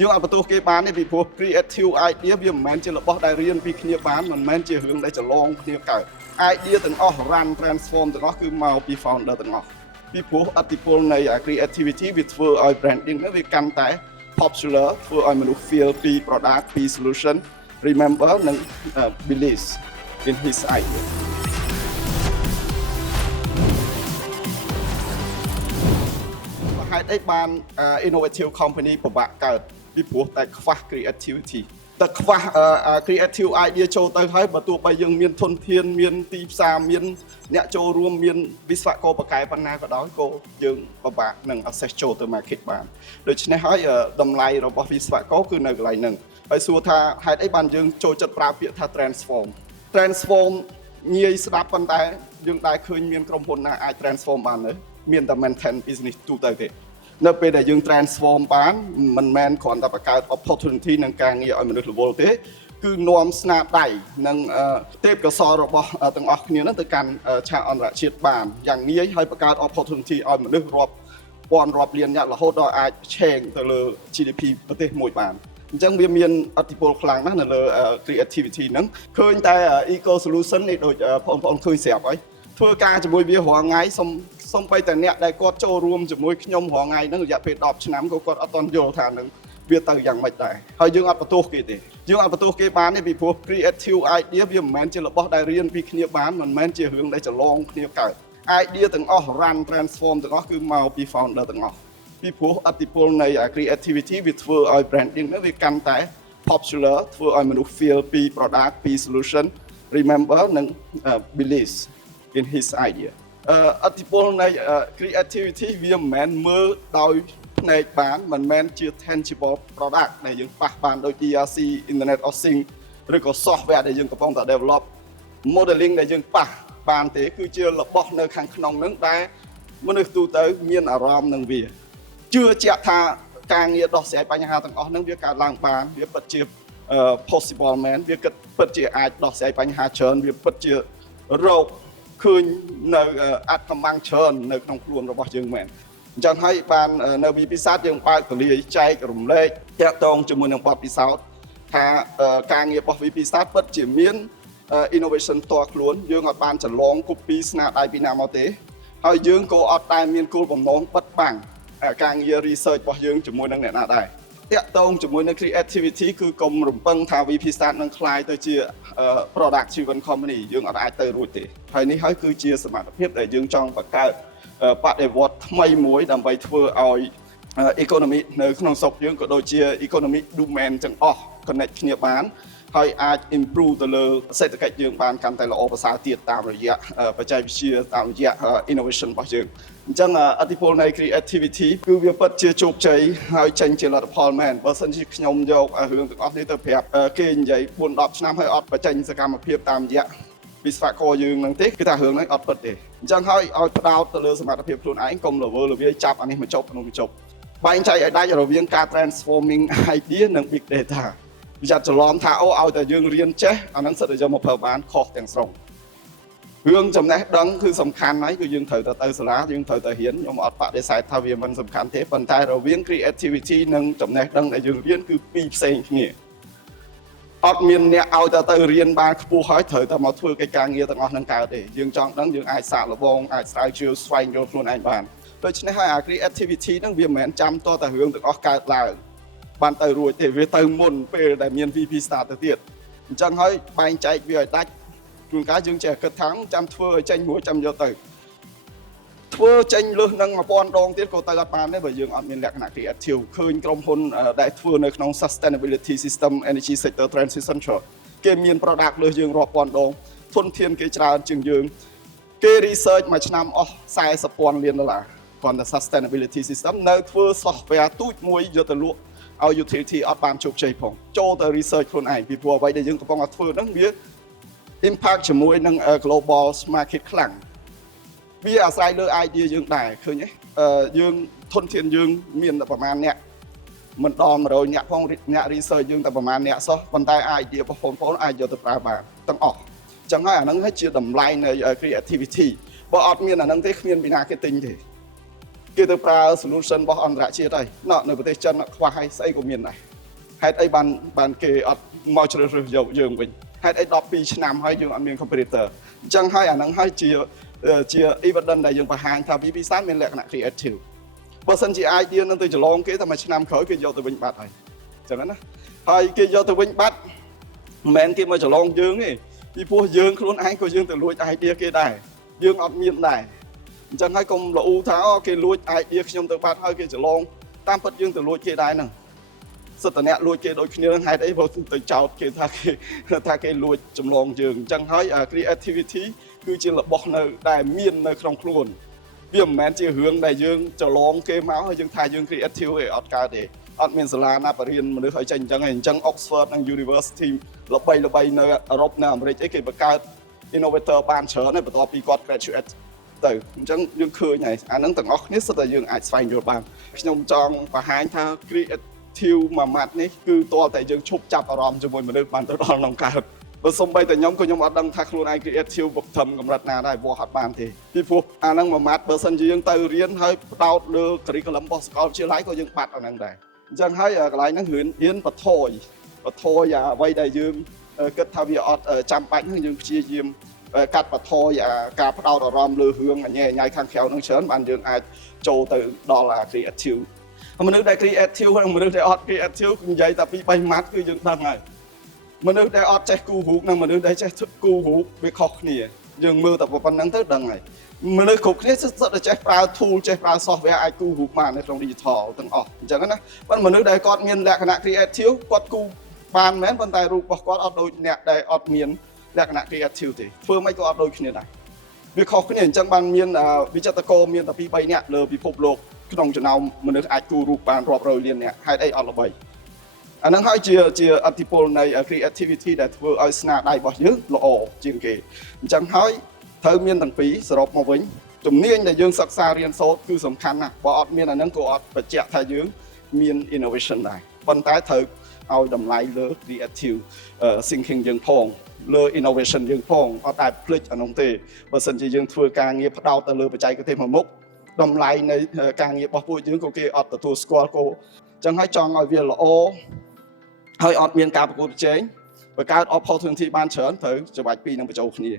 យើងអត់បន្ទោសគេបានទេពីព្រោះ creative idea វាមិនមែនជារបស់ដែលរៀនពីគ្នាបានមិនមែនជារឿងដែលច្រឡងគ្នាកើត idea ទាំងអស់ run transform ទាំងអស់គឺមកពី founder ទាំងអស់ពីព្រោះអតិពលនៃ creativity វាធ្វើឲ្យ branding នេះវាកាន់តែ popular ធ្វើឲ្យមនុស្ស feel ពី product ពី solution remember និង believe in his ideaហេតុអីបាន innovative company ពិបាកកើតពីព្រោះតែខ្វះ creativity តែខ្វះ creative idea ចូលទៅហើយបើទោះបីយើងមានធនធានមានទីផ្សារមានអ្នកចូលរួមមានវិស្វករបកកែប៉ុណ្ណាក៏ដោយក៏យើងពិបាកនឹង access ចូលទៅ market បានដូច្នេះហើយតម្លៃរបស់វិស្វករគឺនៅកន្លែងហ្នឹងហើយសួរថាហេតុអីបានយើងចូលចិត្តប្រើពាក្យថា transform ងាយស្ដាប់ប៉ុន្តែយើងដែរឃើញមានក្រុមហ៊ុនណាអាច transform បានទេមានតែ maintain business ទូទៅទេនៅពេលដែលយើង transform បានមិនមែនគ្រាន់តែបង្កើត opportunity និងការងារឲ្យមនុស្សរវល់ទេគឺនាំស្នាដៃនិងទេពកោសល្យរបស់ទាំងអស់គ្នានឹងទៅកាន់ឆាកអន្តរជាតិបានយ៉ាងងាយហើយបង្កើត opportunity ឲ្យមនុស្សរាប់ពាន់រាប់លាននាក់រហូតដល់អាចឆេងទៅលើ GDP ប្រទេសមួយបានអញ្ចឹងវាមានឥទ្ធិពលខ្លាំងណាស់នៅលើ creativity ហ្នឹងឃើញតែ eco solution នេះដូចបងប្អូនឃើញស្រាប់ហើយធ្វើការជាមួយវារាល់ថ្ងៃសំបីតែអ្នកដែលគាត់ចូលរួមជាមួយខ្ញុំរាល់ថ្ងៃហ្នឹងរយៈពេល10ឆ្នាំក៏គាត់អត់ទាន់យល់ថានឹងវាទៅយ៉ាងម៉េចដែរហើយយើងអត់បន្ទោសគេទេយើងអត់បន្ទោសគេបានទេពីព្រោះ creative idea វាមិនមែនជារបស់ដែលរៀនពីគ្នាបានមិនមែនជារឿងដែលច្រឡងគ្នាកើត idea ទាំងអស់ run transform ទាំងអស់គឺមកពី founder ទាំងអស់ពីព្រោះឥទ្ធិពលនៃ creativity វាធ្វើឲ្យ branding នេះវាកាន់តែ popular ធ្វើឲ្យមនុស្ស feel ពី product ពី solution remember និង believe in his idea ឥទ្ធិពលនៃ creativity វាមិនមែនមើលដោយភ្នែកបានមិនមែនជា tangible product ដែលយើងប៉ះបានដោយ DRC Internet of Things ឬក៏ software ដែលយើងកំពុងតែ develop modeling ដែលយើងប៉ះបានទេគឺជារបស់នៅខាងក្នុងហ្នឹងដែលមនុស្សទូទៅមានអារម្មណ៍នឹងវាជឿជាក់ថាការងារដោះស្រាយបញ្ហាទាំងអស់ហ្នឹងវាកើតឡើងបានវាពិតជា possible មែនវាពិតជាអាចដោះស្រាយបញ្ហាច្រើនវាពិតជារោគឃើញនៅអត្ថកម្បាំងច្រើននៅក្នុងខ្លួនរបស់យើងមែនអញ្ចឹងហើយបាននៅវិពិសាស្ត្រយើងបើកទលាយចែករំលែកតាក់ទងជាមួយនឹងបទពិសោធន៍ថាការងាររបស់វិពិសាស្ត្រពិតជាមាន innovation ផ្ទាល់ខ្លួនយើងអត់បានច្រឡង copy ស្នាដៃពីណាមកទេហើយយើងក៏អត់តែមានគោលបំណងបិទបាំងការងារ research របស់យើងជាមួយនឹងអ្នកណាដែរតាក់ទងជាមួយនឹង creativity គឺកុំរំពឹងថា VP Start នឹងក្លាយទៅជា product driven company យើងអត់អាចទៅរួចទេហើយនេះហើយគឺជាសមត្ថភាពដែលយើងចង់បង្កើតបដិវត្តថ្មីមួយដើម្បីធ្វើឲ្យ economy នៅក្នុងស្រុកយើងក៏ដូចជា economic domain ទាំងអស់ connect គ្នាបានហើយអាច improve ទៅលើសេដ្ឋកិច្ចយើងបានកាន់តែល្អប្រសើរទៀតតាមរយៈបច្ចេកវិទ្យាតាមរយៈ innovation របស់យើងអញ្ចឹងឥទ្ធិពលនៃ creativity គឺវាពិតជាជោគជ័យហើយចេញជាលទ្ធផលមែនបើមិនជាខ្ញុំយករឿងទាំងអស់នេះទៅប្រាប់គេនិយាយ 4-10 ឆ្នាំហើយអត់បញ្ចេញសកម្មភាពតាមរយៈវិស្វករយើងនឹងទេគឺថារឿងហ្នឹងអត់ពិតទេអញ្ចឹងហើយឲ្យផ្ដោតទៅលើសមត្ថភាពខ្លួនឯងកុំល្វើល្វាយចាប់អានេះមកចប់អានោះមកចប់បែងចែកឲ្យដាច់រវាងការ transforming idea និង big data វាចាត់ច្រឡំថាអូឲ្យតែយើងរៀនចេះអាហ្នឹងសិតតែយកមកប្រើបានខុសទាំងស្រុងរឿងចំណេះដឹងគឺសំខាន់ហើយគឺយើងត្រូវទៅសាលាយើងត្រូវទៅរៀនខ្ញុំអត់បដិសេធថាវាមិនសំខាន់ទេប៉ុន្តែរវាង creativity និងចំណេះដឹងដែលយើងរៀនគឺពីរផ្សេងគ្នាអត់មានអ្នកឲ្យទៅរៀនបានខ្ពស់ហើយត្រូវតែមកធ្វើកិច្ចការងារទាំងអស់ហ្នឹងកើតទេយើងចង់ដឹងយើងអាចសាកល្បងអាចស្រាវជ្រាវស្វែងយល់ខ្លួនឯងបានដូច្នេះហើយអា creativity ហ្នឹងវាមិនមែនចាំតតែរឿងទាំងអស់កើតឡើងបានទៅរួចទេវាទៅមុនពេលដែលមាន VP Start ទៅទៀតអញ្ចឹងហើយបែងចែកវាឲ្យដាច់ជួនកាលយើងចេះគិតថាចាំធ្វើឲ្យចេញមួយចាំយកទៅធ្វើចេញលើសនឹង1000ដងទៀតក៏ទៅអត់បានដែរបើយើងអត់មានលក្ខណៈ creative ឃើញក្រុមហ៊ុនដែលធ្វើនៅក្នុង sustainability system energy sector transition គេមាន product លើសយើងរាប់ពាន់ដងធនធានគេច្រើនជាងយើងគេ research មួយឆ្នាំអស់$40,000 លានគាត់តែ sustainability system នៅធ្វើ software ទូចមួយយកទៅលក់ឲ្យ utility អត់បានជោគជ័យផងចូលទៅ research ខ្លួនឯងពីព្រោះអ្វីដែលយើងកំពុងតែធ្វើហ្នឹងវា impact ជាមួយនឹង global market ខ្លាំងវាអាស្រ័យលើ idea យើងដែរឃើញទេយើងធនធានយើងមានតែប្រមាណអ្នកមិនដល់100អ្នកផងអ្នក research យើងតែប្រមាណអ្នកសោះប៉ុន្តែ idea របស់បងប្អូនអាចយកទៅប្រើបានទាំងអស់អញ្ចឹងហើយអាហ្នឹងជាតម្លៃនៃ creativity បើអត់មានអាហ្នឹងទេគ្មានពីណាគេទិញទេ គេទៅប្រើ solution របស់អន្តរជាតិហើយនៅប្រទេសចិនខ្វះហើយស្អីក៏មានដែរហេតុអីបានគេអត់មកជ្រើសរើសយកយើងវិញហេតុអី12ឆ្នាំហើយយើងអត់មាន competitor អញ្ចឹងហើយអាហ្នឹងហើយជា evidence ដែលយើងបង្ហាញថា VP មានលក្ខណៈ creative បើសិនជា idea នឹងទៅច្រឡងគេតែមួយឆ្នាំក្រោយគេយកទៅវិញបាត់ហើយអញ្ចឹងណាហើយគេយកទៅវិញបាត់មិនមែនគេមកច្រឡងយើងទេពីព្រោះយើងខ្លួនឯងក៏យើងទៅលួច idea គេដែរយើងអត់មានដែរអញ្ចឹងហើយកុំល្អូថាគេលួច idea ខ្ញុំទៅបាត់ហើយគេច្រឡងតាមពិតយើងទៅលួចគេដែរហ្នឹងសិទ្ធិអ្នកលួចគេដូចគ្នាហេតុអីព្រោះទៅចោតគេថាគេលួចចម្លងយើងអញ្ចឹងហើយ creativity គឺជារបស់នៅដែលមាននៅក្នុងខ្លួនវាមិនមែនជារឿងដែលយើងច្រឡងគេមកហើយយើងថាយើង creative ឯអត់កើតទេអត់មានសាលាណាបរៀនមនុស្សឲ្យចេញអញ្ចឹងឯងអញ្ចឹង Oxford និង University ល្បីនៅអឺរ៉ុបនៅអាមេរិកអីគេបង្កើត innovator បានច្រើនហើយបន្ទាប់ពីគាត់ graduate ទៅអញ្ចឹងយើងឃើញហើយអាហ្នឹងទាំងអស់គ្នាសិតតែយើងអាចស្វែងយល់បានខ្ញុំចង់បង្ហាញថា creative មួយម៉ាត់នេះគឺទាល់តែយើងឈប់ចាប់អារម្មណ៍ជាមួយមនុស្សបានទៅដល់ក្នុងកើតបើសំបីតែខ្ញុំក៏ខ្ញុំអត់ដឹងថាខ្លួនឯង creative ប្រថមកម្រិតណាដែរវាអត់បានទេពីព្រោះអាហ្នឹងមួយម៉ាត់បើសិនជាយើងទៅរៀនហើយផ្ដោតលើ curriculum របស់សាកលវិទ្យាល័យក៏យើងបាត់អាហ្នឹងដែរអញ្ចឹងហើយកន្លែងហ្នឹងរៀនបថយអ្វីដែលយើងគិតថាវាអត់ចាំបាច់ហ្នឹងយើងព្យាយាមកាត់បន្ថយការផ្ដោតអារម្មណ៍លើរឿងអញ្ញៃខាងក្រៅនឹងច្រើនបានយើងអាចចូលទៅដល់ creative មនុស្សដែល creative និងមនុស្សដែលអត់ creative និយាយតែពី3ម៉ាត់គឺយើងដឹងហើយមនុស្សដែលអត់ចេះគូររូបនិងមនុស្សដែលចេះគូររូបវាខុសគ្នាយើងមើលតែប៉ុណ្្នឹងទៅដឹងហើយមនុស្សគ្រប់គ្នាសិតតែចេះប្រើ tool ចេះប្រើ software អាចគូររូបបាននៅក្នុង digital ទាំងអស់អញ្ចឹងណាប៉ុន្តែមនុស្សដែលគាត់មានលក្ខណៈ creative គាត់គូរបានមែនប៉ុន្តែរូបរបស់គាត់អត់ដូចអ្នកដែលអត់មានលក្ខណៈ creative ទេធ្វើមិនក៏អត់ដូចគ្នាដែរវាខុសគ្នាអញ្ចឹងបានមានវិចិត្រករមានតែ2 3នាក់លើពិភពលោកក្នុងចំណោមមនុស្សអាចគូររូបបានរាប់រយលាននាក់ហេតុអីអត់ល្បីអាហ្នឹងហើយជាអតិពលនៃ creativity ដែលធ្វើឲ្យស្នាដៃរបស់យើងល្អជាងគេអញ្ចឹងហើយត្រូវមានទាំងពីរសរុបមកវិញជំនាញដែលយើងសិក្សារៀនសូត្រគឺសំខាន់ណាស់បើអត់មានអាហ្នឹងក៏អត់បញ្ជាក់ថាយើងមាន innovation ដែរប៉ុន្តែត្រូវឲ្យតម្លៃលើ creative thinking យើងផងលើ innovation យើងផងអត់តែភ្លេចអានោះទេបើសិនជាយើងធ្វើការងារផ្ដោតទៅលើបច្ចេកទេសមួយមុខតម្លៃនៃការងាររបស់ពួកយើងក៏គេអត់ទទួលស្គាល់ក៏អញ្ចឹងហើយចង់ឲ្យវាល្អហើយអត់មានការប្រកួតប្រជែងបង្កើត opportunity បានច្រើនត្រូវច្បាច់ពីរនឹងបញ្ចូលគ្នា